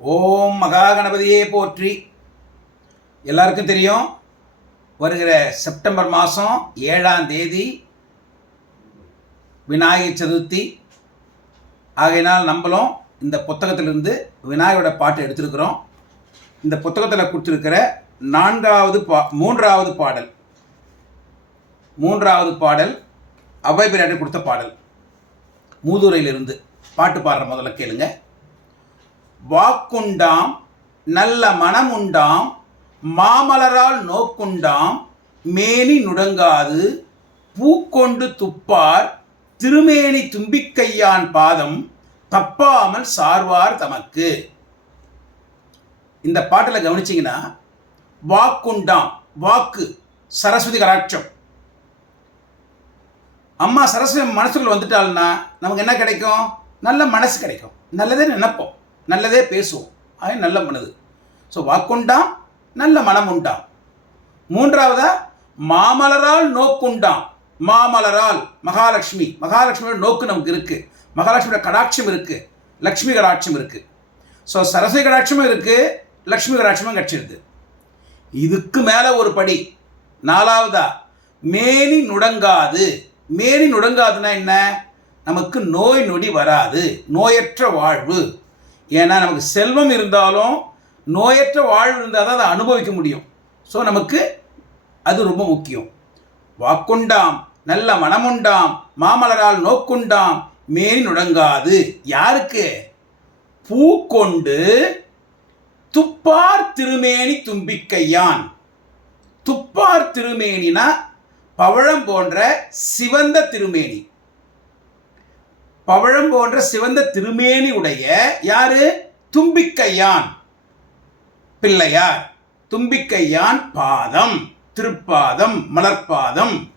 ஓம் மகா கணபதியே போற்றி. எல்லாருக்கும் தெரியும் வருகிற செப்டம்பர் மாதம் ஏழாம் தேதி விநாயகர் சதுர்த்தி. ஆகையினால் நம்மளும் இந்த புத்தகத்திலிருந்து விநாயகரோட பாட்டு எடுத்திருக்கிறோம். இந்த புத்தகத்தில் கொடுத்துருக்கிற நான்காவது பா மூன்றாவது பாடல். மூன்றாவது பாடல் அவ்வை பிராட்டி கொடுத்த பாடல். மூதுரையிலிருந்து. பாட்டு பாடுற முதல்ல கேளுங்கள் வாக்குண்டாம் நல்ல மனமுண்டாம் மாமலரால் நோக்குண்டாம் மேனி நுடங்காது பூக்கொண்டு துப்பார் திருமேனி தும்பிக்கையான் பாதம் தப்பாமல் சார்வார் தமக்கு. இந்த பாட்டில் கவனிச்சிங்கன்னா வாக்குண்டாம் வாக்கு சரஸ்வதி கராட்சம் அம்மா சரஸ்வதி மனசுக்குள்ள வந்துட்டாள்னா நமக்கு என்ன கிடைக்கும்? நல்ல மனசு கிடைக்கும். நல்லதே நினைப்போம். நல்லதே பேசுவோம். அது நல்ல மனது. ஸோ வாக்குண்டாம் நல்ல மனம் உண்டாம் மூன்றாவதா மாமலரால் நோக்குண்டாம். மாமலரால் மகாலட்சுமி. மகாலட்சுமியோட நோக்கு நமக்கு இருக்குது மகாலட்சுமியோட கடாட்சியம் இருக்குது லக்ஷ்மி கடாட்சியம் இருக்குது ஸோ சரஸ்வதி கடாட்சியமும் இருக்குது லக்ஷ்மி கடாட்சியமும் கிடைச்சிருது. இதுக்கு மேலே ஒரு படி. நாலாவதா மேனி நுடங்காது. மேனி நுடங்காதுன்னா என்ன? நமக்கு நோய் நொடி வராது. நோயற்ற வாழ்வு. ஏன்னா நமக்கு செல்வம் இருந்தாலும் நோயற்ற வாழ்வு இருந்தால் தான் அதை அனுபவிக்க முடியும். ஸோ நமக்கு அது ரொம்ப முக்கியம். வாக்குண்டாம் நல்ல மனமுண்டாம் மாமலரால் நோக்குண்டாம் மேனி நுடங்காது. யாருக்கு? பூ கொண்டு துப்பார் திருமேனி தும்பிக்கையான். துப்பார் திருமேனினா பவழம் போன்ற சிவந்த திருமேனி. பவழம் போன்ற சிவந்த திருமேனி உடைய யாரு? தும்பிக்கையான். பிள்ளையார். தும்பிக்கையான் பாதம் திருப்பாதம் மலர்பாதம்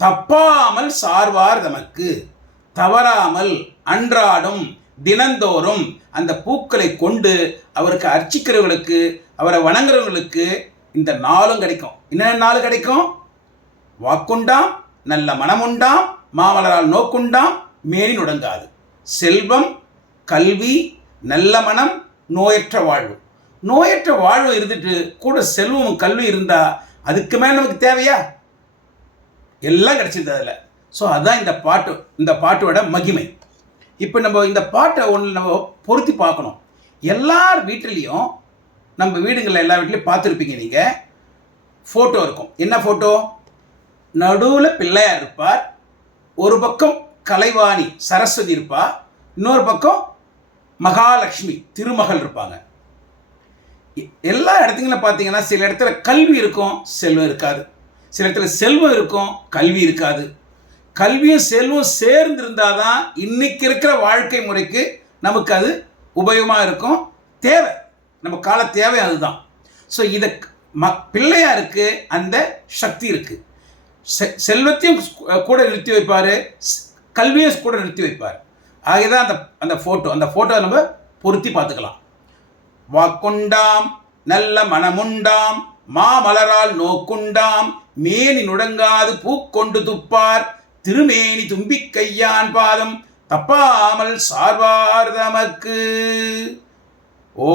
தப்பாமல் சார்வார் தமக்கு. தவறாமல் அன்றாடும் தினந்தோறும் அந்த பூக்களை கொண்டு அவருக்கு அர்ச்சிக்கிறவர்களுக்கு அவரை வணங்குறவங்களுக்கு இந்த நாளும் கிடைக்கும். என்னென்ன நாள் கிடைக்கும்? வாக்குண்டாம் நல்ல மனமுண்டாம் மாமலரால் நோக்குண்டாம் மேனி நுடங்காது செல்வம் கல்வி நல்ல மனம் நோயற்ற வாழ்வு. நோயற்ற வாழ்வு இருந்துட்டு கூட செல்வமும் கல்வி இருந்தா அதுக்கு மேலே நமக்கு தேவையா? எல்லாம் கிடைச்சிருது அதில். ஸோ அதுதான் இந்த பாட்டு இந்த பாட்டோட மகிமை. இப்போ நம்ம இந்த பாட்டை ஒன்று நம்ம பொருத்தி பார்க்கணும். எல்லார் வீட்டிலையும் நம்ம வீடுங்களில் எல்லா வீட்லேயும் பார்த்துருப்பீங்க நீங்கள் ஃபோட்டோ இருக்கும். என்ன ஃபோட்டோ நடுவில் பிள்ளையார் இருப்பார். ஒரு பக்கம் கலைவாணி சரஸ்வதி இருப்பா. இன்னொரு பக்கம் மகாலட்சுமி திருமகள் இருப்பாங்க. எல்லா இடத்துங்களும் பார்த்தீங்கன்னா சில இடத்துல கல்வி இருக்கும் செல்வம் இருக்காது. சில இடத்துல செல்வம் இருக்கும் கல்வி இருக்காது. கல்வியும் செல்வம் சேர்ந்து இருந்தால் தான் இன்னைக்கு இருக்கிற வாழ்க்கை முறைக்கு நமக்கு அது உபயோகமாக இருக்கும். தேவை. நம்ம கால தேவை அதுதான். ஸோ இதை ம பிள்ளையாருக்கு அந்த சக்தி இருக்குது செ- செல்வத்தையும் கூட நிறுத்தி வைப்பார். கல்வியை கூட நிறுத்தி வைப்பார். ஆகியதான் அந்த அந்த ஃபோட்டோ அந்த ஃபோட்டோ நம்ம பொருத்தி பார்த்துக்கலாம். வாக்குண்டாம் நல்ல மனமுண்டாம் மாமலரால் நோக்குண்டாம் மேனி நுடங்காது பூக்கொண்டு துப்பார் திருமேனி தும்பிக் கையான் பாதம் தப்பாமல் சார்வார் தமக்கு. ஓ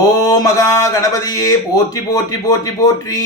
மகா கணபதியே போற்றி போற்றி போற்றி போற்றி.